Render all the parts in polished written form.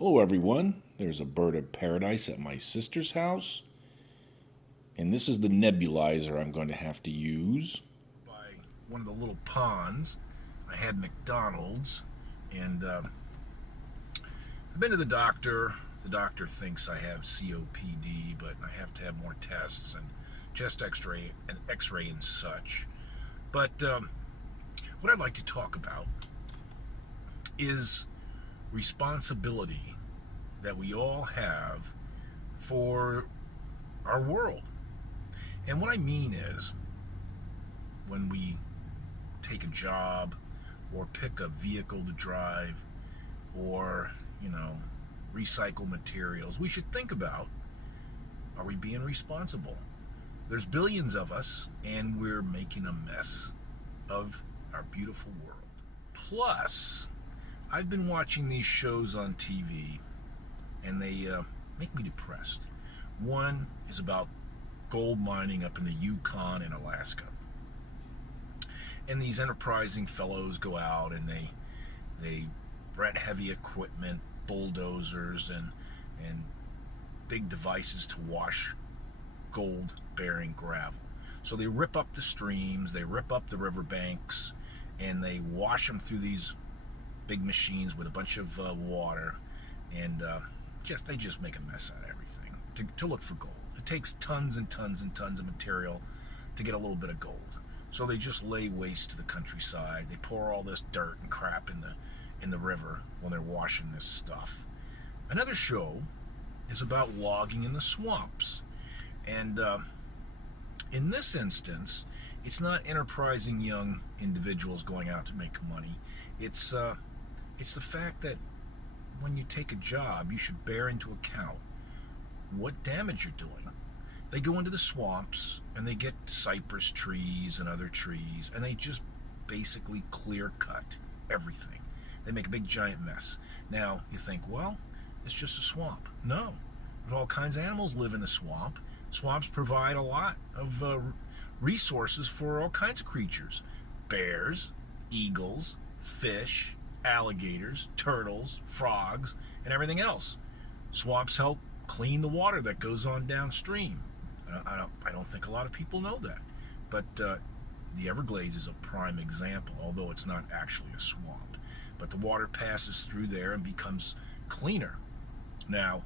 Hello, everyone. There's a bird of paradise at my sister's house, and this is the nebulizer I'm going to have to use. By one of the little ponds, I had McDonald's, and I've been to the doctor. The doctor thinks I have COPD, but I have to have more tests and chest X-ray and such. But what I'd like to talk about is responsibility that we all have for our world. And what I mean is, when we take a job or pick a vehicle to drive or, recycle materials, we should think about, are we being responsible? There's billions of us, and we're making a mess of our beautiful world. Plus, I've been watching these shows on TV, and they make me depressed. One is about gold mining up in the Yukon in Alaska. And these enterprising fellows go out and they rent heavy equipment, bulldozers, and big devices to wash gold-bearing gravel. So they rip up the streams, they rip up the riverbanks, and they wash them through these big machines with a bunch of water, and they just make a mess out of everything to look for gold. It takes tons and tons and tons of material to get a little bit of gold. So they just lay waste to the countryside. They pour all this dirt and crap in the river when they're washing this stuff. Another show is about logging in the swamps, and in this instance, it's not enterprising young individuals going out to make money. It's the fact that when you take a job, you should bear into account what damage you're doing. They go into the swamps and they get cypress trees and other trees, and they just basically clear cut everything. They make a big giant mess. Now, you think, well, it's just a swamp. No. All kinds of animals live in the swamp. Swamps provide a lot of resources for all kinds of creatures. Bears, eagles, fish, alligators, turtles, frogs, and everything else. Swamps help clean the water that goes on downstream. I don't think a lot of people know that. But the Everglades is a prime example, although it's not actually a swamp. But the water passes through there and becomes cleaner. Now,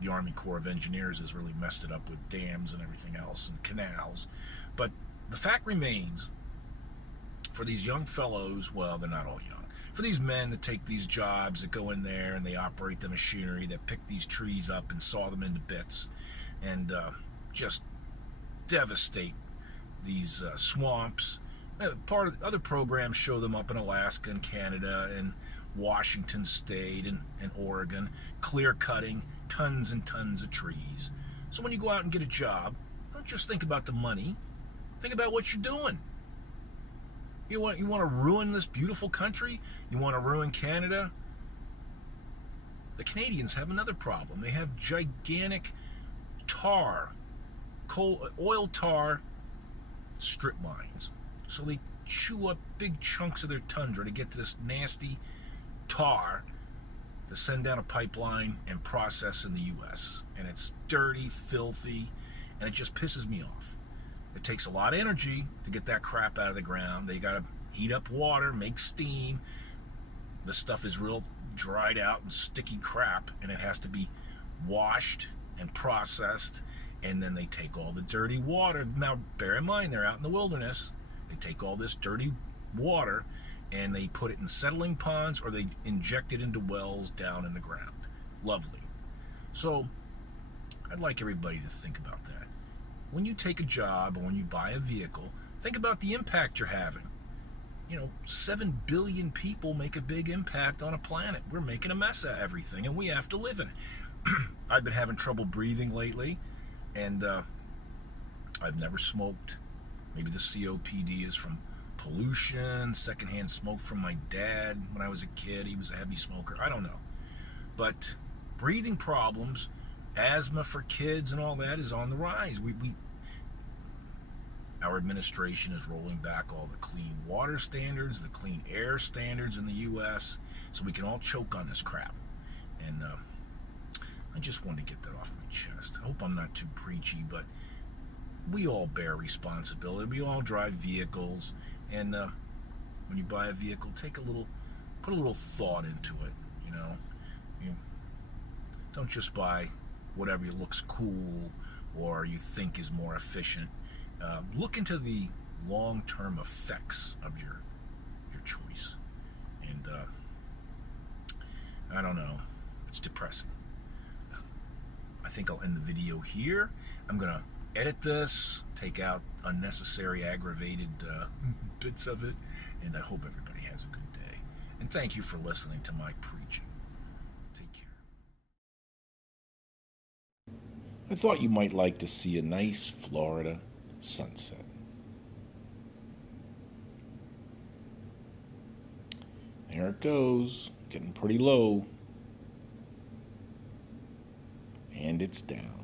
the Army Corps of Engineers has really messed it up with dams and everything else and canals. But the fact remains, for these young fellows, well, they're not all young, for these men that take these jobs, that go in there and they operate the machinery, that pick these trees up and saw them into bits and just devastate these swamps. Part of other programs show them up in Alaska and Canada and Washington State and Oregon, clear cutting tons and tons of trees. So when you go out and get a job, don't just think about the money. Think about what you're doing. You want to ruin this beautiful country? You want to ruin Canada? The Canadians have another problem. They have gigantic oil tar strip mines. So they chew up big chunks of their tundra to get this nasty tar to send down a pipeline and process in the U.S. And it's dirty, filthy, and it just pisses me off. It takes a lot of energy to get that crap out of the ground. They got to heat up water, make steam. The stuff is real dried out and sticky crap, and it has to be washed and processed, and then they take all the dirty water. Now, bear in mind, they're out in the wilderness. They take all this dirty water and they put it in settling ponds, or they inject it into wells down in the ground. Lovely. So, I'd like everybody to think about that. When you take a job or when you buy a vehicle, think about the impact you're having. 7 billion people make a big impact on a planet. We're making a mess of everything, and we have to live in it. I've been having trouble breathing lately, and I've never smoked. Maybe the COPD is from pollution, secondhand smoke from my dad when I was a kid. He was a heavy smoker. I don't know. But breathing problems, asthma for kids and all that is on the rise. Our administration is rolling back all the clean water standards, the clean air standards in the U.S., so we can all choke on this crap. And I just wanted to get that off my chest. I hope I'm not too preachy, but we all bear responsibility. We all drive vehicles, and when you buy a vehicle, put a little thought into it. You know, you don't just buy whatever looks cool or you think is more efficient. Look into the long-term effects of your choice. And I don't know, it's depressing. I think I'll end the video here. I'm gonna edit this, take out unnecessary aggravated bits of it, and I hope everybody has a good day. And thank you for listening to my preaching. Take care. I thought you might like to see a nice Florida sunset. There it goes, getting pretty low. And it's down.